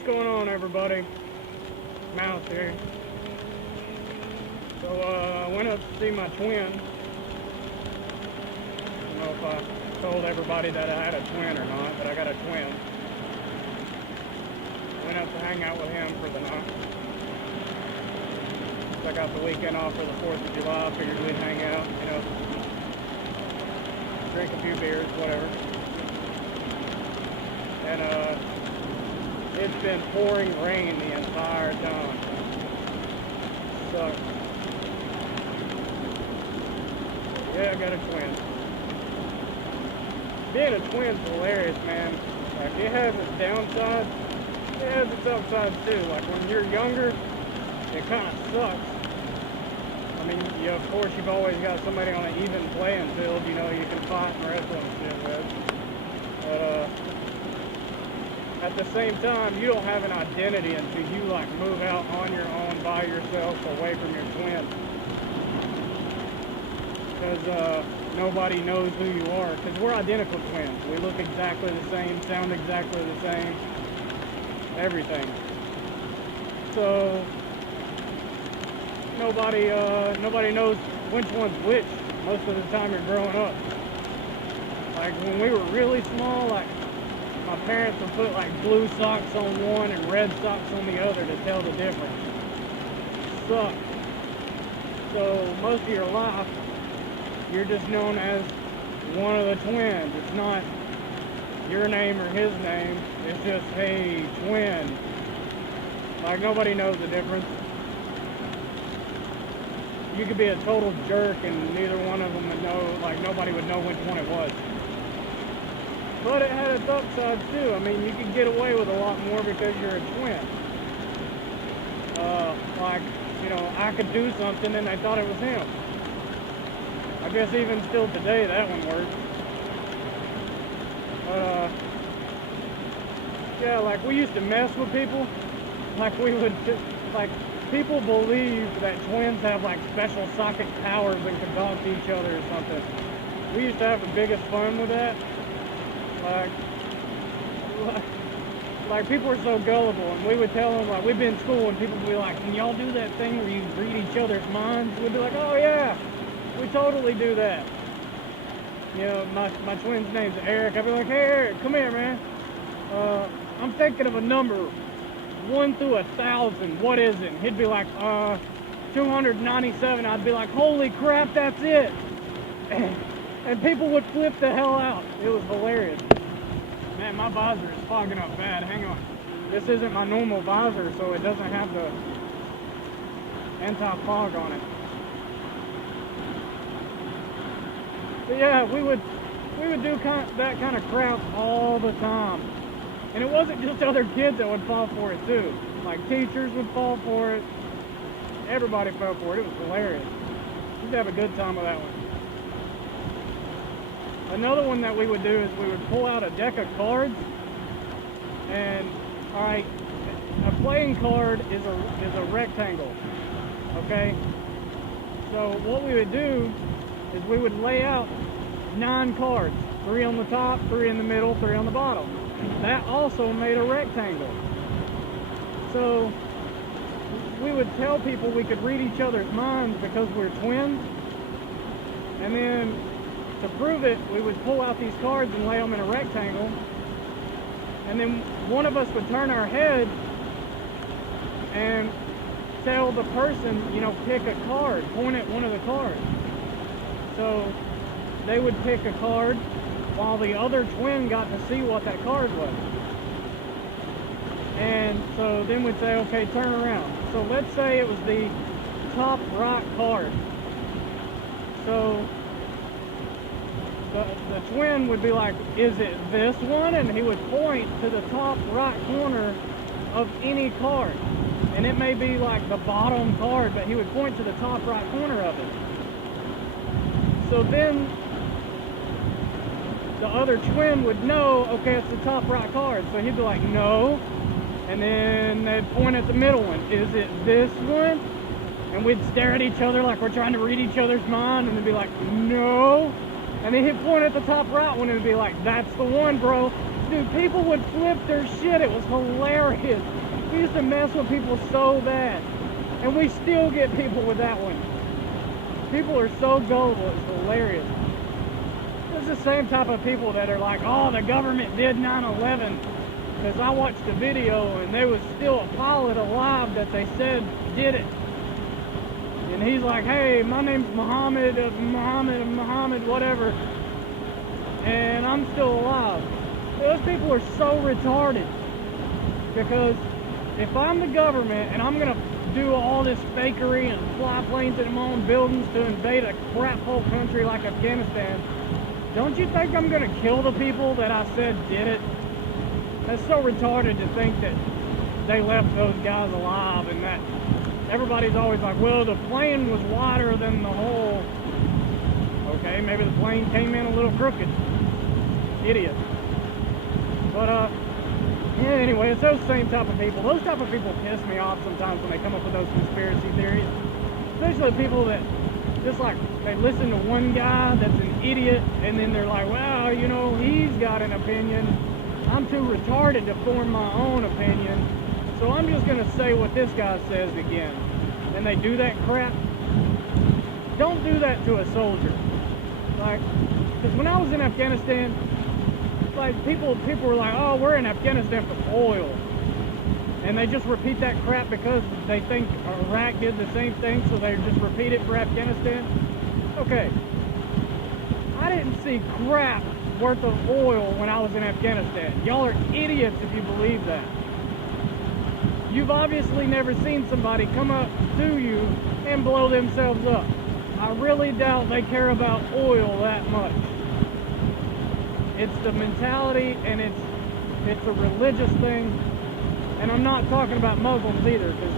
What's going on, everybody? Mouse here. So I went up to see my twin. I don't know if I told everybody that I had a twin or not, but I got a twin. Went up to hang out with him for the night. I got the weekend off for the 4th of July. Figured we'd hang out, drink a few beers, whatever. And it's been pouring rain the entire time. Sucks. Yeah, I got a twin. Being a twin's hilarious, man. Like, it has its downsides, it has its upsides too. Like, when you're younger, it kind of sucks. I mean, of course, you've always got somebody on an even playing field, you can fight and wrestle and shit with. But, at the same time, you don't have an identity until you, move out on your own by yourself away from your twin. Because, nobody knows who you are. Because we're identical twins. We look exactly the same, sound exactly the same, everything. So, nobody knows which one's which most of the time you're growing up. Like, when we were really small, my parents would put blue socks on one and red socks on the other to tell the difference. Sucks. So most of your life, you're just known as one of the twins. It's not your name or his name. It's just, hey, twin. Nobody knows the difference. You could be a total jerk and neither one of them would know, nobody would know which one it was. But it had its upsides too. I mean, you can get away with a lot more because you're a twin. I could do something and they thought it was him. I guess even still today, that one works. But, yeah, we used to mess with people. We would just, people believe that twins have, special psychic powers and can talk to each other or something. We used to have the biggest fun with that. People were so gullible, and we would tell them, we'd be in school, and people would be like, can y'all do that thing where you read each other's minds? We'd be like, oh yeah, we totally do that. My twin's name's Eric. I'd be like, hey Eric, come here, man. I'm thinking of a number, 1 through 1,000, what is it? And he'd be like, 297. I'd be like, holy crap, that's it. And people would flip the hell out. It was hilarious. Man, my visor is fogging up bad. Hang on. This isn't my normal visor, so it doesn't have the anti-fog on it. But yeah, we would do that kind of crap all the time. And it wasn't just other kids that would fall for it too. Teachers would fall for it. Everybody fell for it. It was hilarious. We used to have a good time with that one. Another one that we would do is we would pull out a deck of cards, and alright, a playing card is a rectangle, okay? So what we would do is we would lay out 9 cards, 3 on the top, 3 in the middle, 3 on the bottom. That also made a rectangle. So we would tell people we could read each other's minds because we're twins, and then to prove it, we would pull out these cards and lay them in a rectangle, and then one of us would turn our head and tell the person, pick a card, point at one of the cards. So they would pick a card while the other twin got to see what that card was. And so then we'd say, okay, turn around. So let's say it was the top right card. So the twin would be like, is it this one? And he would point to the top right corner of any card. And it may be the bottom card, but he would point to the top right corner of it. So then the other twin would know, okay, it's the top right card. So he'd be like, no. And then they'd point at the middle one. Is it this one? And we'd stare at each other like we're trying to read each other's mind, and they'd be like, no. And then he'd point at the top right one and be like, that's the one, bro. Dude, people would flip their shit. It was hilarious. We used to mess with people so bad. And we still get people with that one. People are so gullible, it's hilarious. It's the same type of people that are like, oh, the government did 9/11. Because I watched a video and there was still a pilot alive that they said did it. And he's like, hey, my name's Muhammad, whatever. And I'm still alive. Those people are so retarded. Because if I'm the government and I'm going to do all this fakery and fly planes into my own buildings to invade a crap hole country like Afghanistan, don't you think I'm going to kill the people that I said did it? That's so retarded to think that they left those guys alive, and that everybody's always like, well, the plane was wider than the hole. Okay, maybe the plane came in a little crooked. Idiot. But, yeah, anyway, it's those same type of people. Those type of people piss me off sometimes when they come up with those conspiracy theories. Especially people that just like, they listen to one guy that's an idiot, and then they're like, well, you know, he's got an opinion. I'm too retarded to form my own opinion, so I'm just going to say what this guy says again. And they do that crap. Don't do that to a soldier. Like, because when I was in Afghanistan, like people were like, oh, we're in Afghanistan for oil. And they just repeat that crap because they think Iraq did the same thing, so they just repeat it for Afghanistan. Okay. I didn't see crap worth of oil when I was in Afghanistan. Y'all are idiots if you believe that. You've obviously never seen somebody come up to you and blow themselves up. I really doubt they care about oil that much. It's the mentality, and it's a religious thing. And I'm not talking about Muslims either, because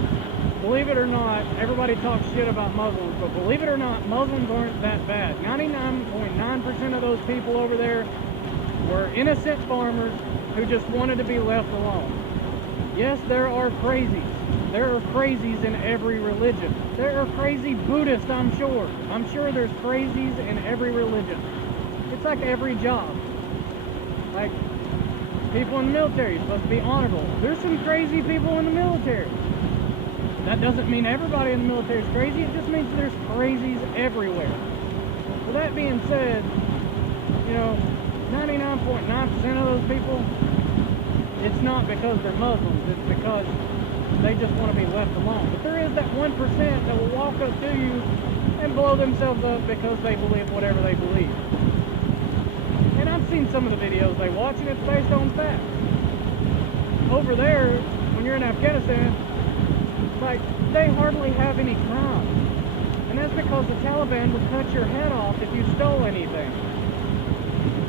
believe it or not, everybody talks shit about Muslims, but believe it or not, Muslims aren't that bad. 99.9% of those people over there were innocent farmers who just wanted to be left alone. Yes, there are crazies. There are crazies in every religion. There are crazy Buddhists, I'm sure. I'm sure there's crazies in every religion. It's like every job. Like, people in the military are supposed to be honorable. There's some crazy people in the military. That doesn't mean everybody in the military is crazy. It just means there's crazies everywhere. With that being said, you know, 99.9% of those people, it's not because they're Muslims. It's because they just want to be left alone. But there is that 1% that will walk up to you and blow themselves up because they believe whatever they believe. And I've seen some of the videos they watch, and it's based on facts. Over there, when you're in Afghanistan, like, they hardly have any crime. And that's because the Taliban would cut your head off if you stole anything.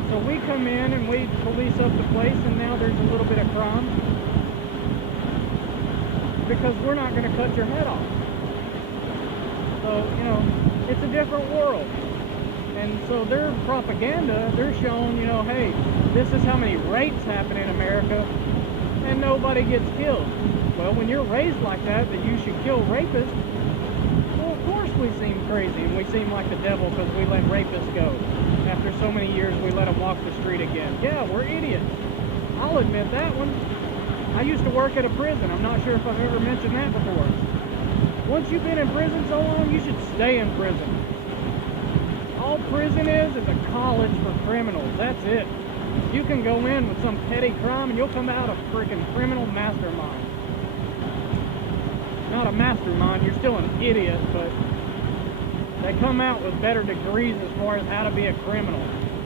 So we come in and we police up the place, and now there's a little bit of crime. Because we're not going to cut your head off. So, you know, it's a different world. And so their propaganda, they're showing, you know, hey, this is how many rapes happen in America, and nobody gets killed. Well, when you're raised like that you should kill rapists, well, of course we seem crazy, and we seem like the devil because we let rapists go. After so many years, we let them walk the street again. Yeah, we're idiots. I'll admit that one. I used to work at a prison. I'm not sure if I've ever mentioned that before. Once you've been in prison so long, you should stay in prison. All prison is a college for criminals. That's it. You can go in with some petty crime and you'll come out a freaking criminal mastermind. Not a mastermind, you're still an idiot, but they come out with better degrees as far as how to be a criminal.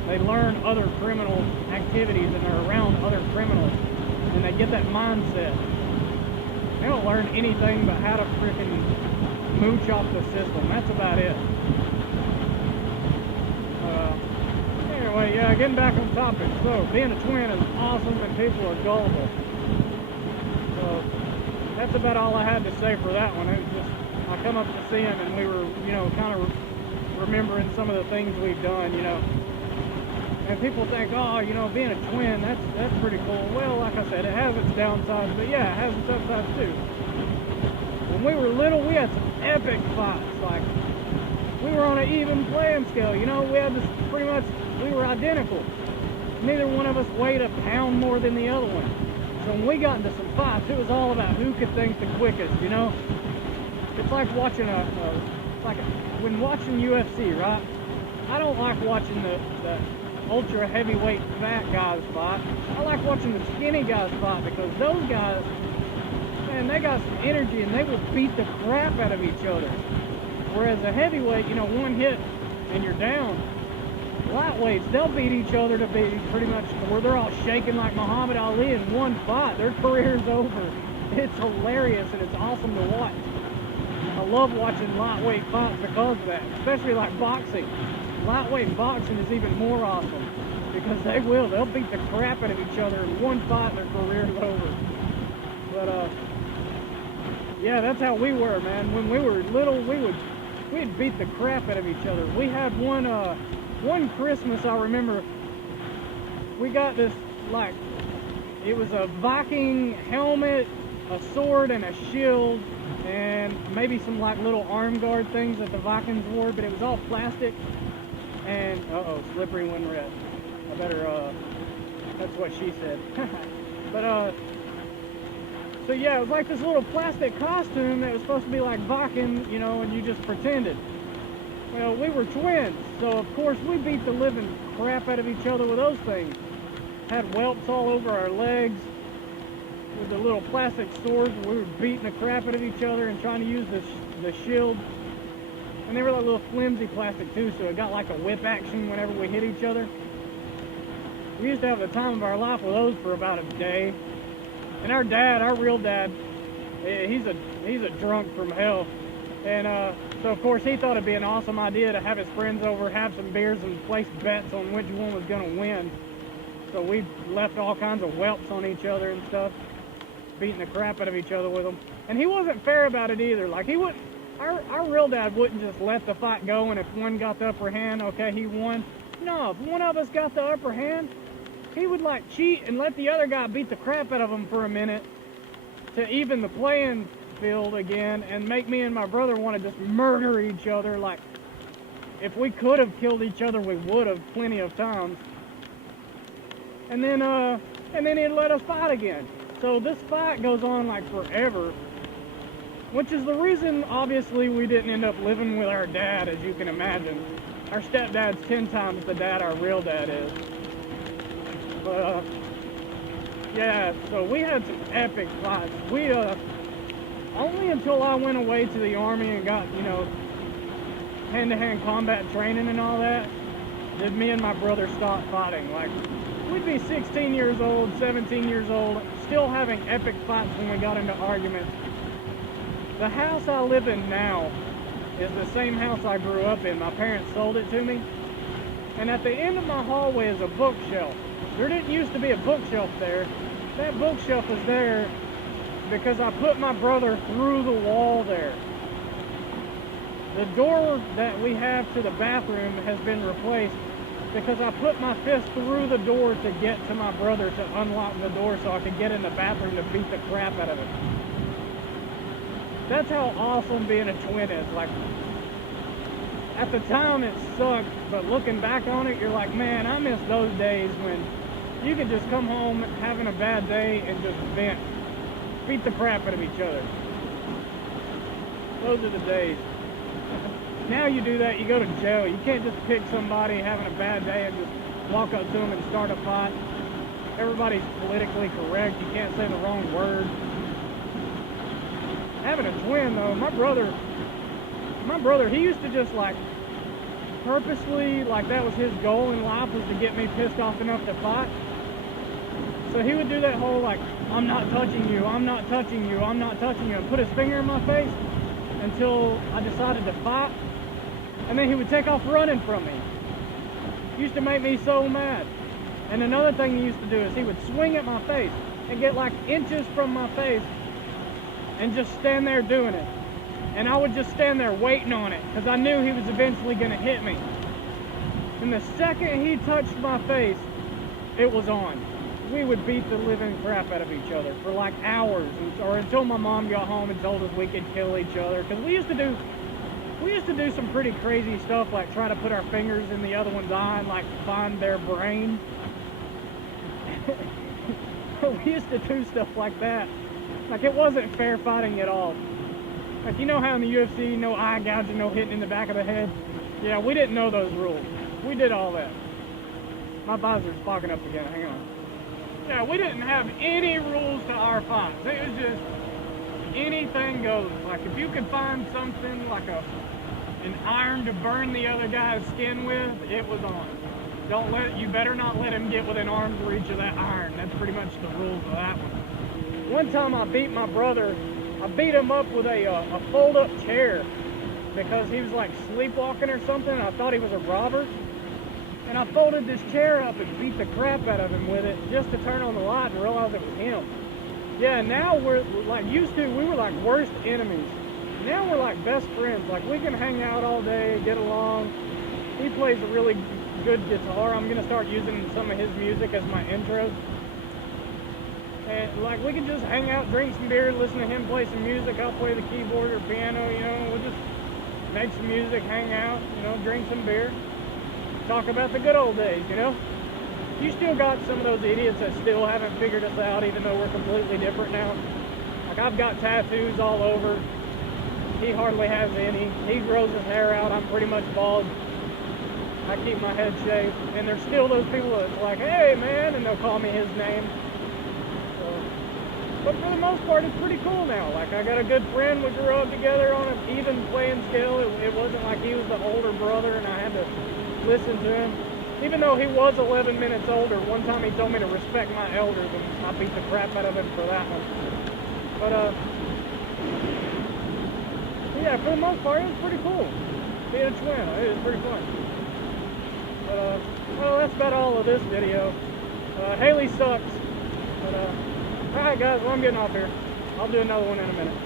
They learn other criminal activities and they're around other criminals, and they get that mindset. They don't learn anything but how to freaking mooch off the system. That's about it. Anyway, yeah, getting back on topic. So, being a twin is awesome and people are gullible. So, that's about all I had to say for that one. It was just, I come up to see him and we were, you know, kind of remembering some of the things we've done, you know. And people think, oh, you know, being a twin, that's pretty cool. Well, like I said, it has its downsides, but yeah, it has its upsides too. When we were little, we had some epic fights. Like, we were on an even playing scale, you know. We had this pretty much, we were identical. neither one of us weighed a pound more than the other one. So when we got into some fights, it was all about who could think the quickest, you know? It's like watching when watching UFC, right? I don't like watching the ultra heavyweight fat guys fight. I like watching the skinny guys fight because those guys, man, they got some energy and they will beat the crap out of each other. Whereas a heavyweight, you know, one hit and you're down. Lightweights, they'll beat each other to be pretty much where they're all shaking like Muhammad Ali in one fight. Their career's over. It's hilarious and it's awesome to watch. I love watching lightweight fights because of that, especially like boxing. Lightweight boxing is even more awesome because they'll beat the crap out of each other in one fight and their career's over. But yeah, that's how we were, man. When we were little, we'd beat the crap out of each other. We had one Christmas, I remember, we got this, like, it was a Viking helmet, a sword, and a shield, and maybe some like little arm guard things that the Vikings wore, but it was all plastic. And slippery when red. I better that's what she said. But so yeah, it was like this little plastic costume that was supposed to be like Viking, you know, and you just pretended. Well, we were twins, so of course we beat the living crap out of each other with those things. Had whelps all over our legs with the little plastic swords. We were beating the crap out of each other and trying to use the shield. And they were like little flimsy plastic too, so it got like a whip action whenever we hit each other. We used to have the time of our life with those for about a day. And our dad, our real dad, he's a drunk from hell. And so of course he thought it'd be an awesome idea to have his friends over, have some beers, and place bets on which one was gonna win. So we left all kinds of whelps on each other and stuff, beating the crap out of each other with them. And he wasn't fair about it either. Like he wouldn't. Our real dad wouldn't just let the fight go, and if one got the upper hand, okay, he won. No, if one of us got the upper hand, he would like cheat and let the other guy beat the crap out of him for a minute to even the playing field again and make me and my brother want to just murder each other. Like, if we could have killed each other, we would have plenty of times. And then he'd let us fight again. So this fight goes on like forever. Which is the reason, obviously, we didn't end up living with our dad, as you can imagine. Our stepdad's 10 times the dad our real dad is. But, yeah, so we had some epic fights. We, only until I went away to the Army and got, you know, hand-to-hand combat training and all that, did me and my brother stop fighting. Like, we'd be 16 years old, 17 years old, still having epic fights when we got into arguments. The house I live in now is the same house I grew up in. My parents sold it to me. And at the end of my hallway is a bookshelf. There didn't used to be a bookshelf there. That bookshelf is there because I put my brother through the wall there. The door that we have to the bathroom has been replaced because I put my fist through the door to get to my brother to unlock the door so I could get in the bathroom to beat the crap out of him. That's how awesome being a twin is. Like, at the time it sucked, but looking back on it, you're like, man, I miss those days when you could just come home having a bad day and just vent, beat the crap out of each other. Those are the days. Now you do that, you go to jail. You can't just pick somebody having a bad day and just walk up to them and start a fight. Everybody's politically correct. You can't say the wrong word. Having a twin though, my brother, he used to just like purposely, like that was his goal in life, was to get me pissed off enough to fight. So he would do that whole like, I'm not touching you, I'm not touching you, I'm not touching you, and put his finger in my face until I decided to fight. And then he would take off running from me. It used to make me so mad. And another thing he used to do is he would swing at my face and get like inches from my face and just stand there doing it. And I would just stand there waiting on it because I knew he was eventually going to hit me. And the second he touched my face, it was on. We would beat the living crap out of each other for like hours, or until my mom got home and told us we could kill each other. Because we used to do some pretty crazy stuff, like try to put our fingers in the other one's eye and like find their brain. we used to do stuff like that. Like, it wasn't fair fighting at all. Like, you know how in the UFC, no eye gouging, no hitting in the back of the head? Yeah, we didn't know those rules. We did all that. My visor's fogging up again, hang on. Yeah, we didn't have any rules to our fights. It was just anything goes. Like, if you could find something like an iron to burn the other guy's skin with, it was on. You better not let him get within arm's reach of that iron. That's pretty much the rules of that one. One time I beat my brother. I beat him up with a fold-up chair because he was like sleepwalking or something. I thought he was a robber. And I folded this chair up and beat the crap out of him with it just to turn on the light and realize it was him. Yeah, now we're like, used to, we were like worst enemies. Now we're like best friends. Like, we can hang out all day, get along. He plays a really good guitar. I'm gonna start using some of his music as my intro. And like, we can just hang out, drink some beer, listen to him play some music. I'll play the keyboard or piano, you know. We'll just make some music, hang out, you know, drink some beer. Talk about the good old days, you know? You still got some of those idiots that still haven't figured us out, even though we're completely different now. Like, I've got tattoos all over. He hardly has any. He grows his hair out. I'm pretty much bald. I keep my head shaved. And there's still those people that's like, hey, man, and they'll call me his name. So, but for the most part, it's pretty cool now. Like, I got a good friend. We grew up together on an even playing scale. It wasn't like he was the older brother and I had to listen to him. Even though he was 11 minutes older, one time he told me to respect my elders, and I beat the crap out of him for that one. But yeah, for the most part, it was pretty cool. Being a twin, it was pretty fun. But well, that's about all of this video. Haley sucks. But alright guys, well, I'm getting off here. I'll do another one in a minute.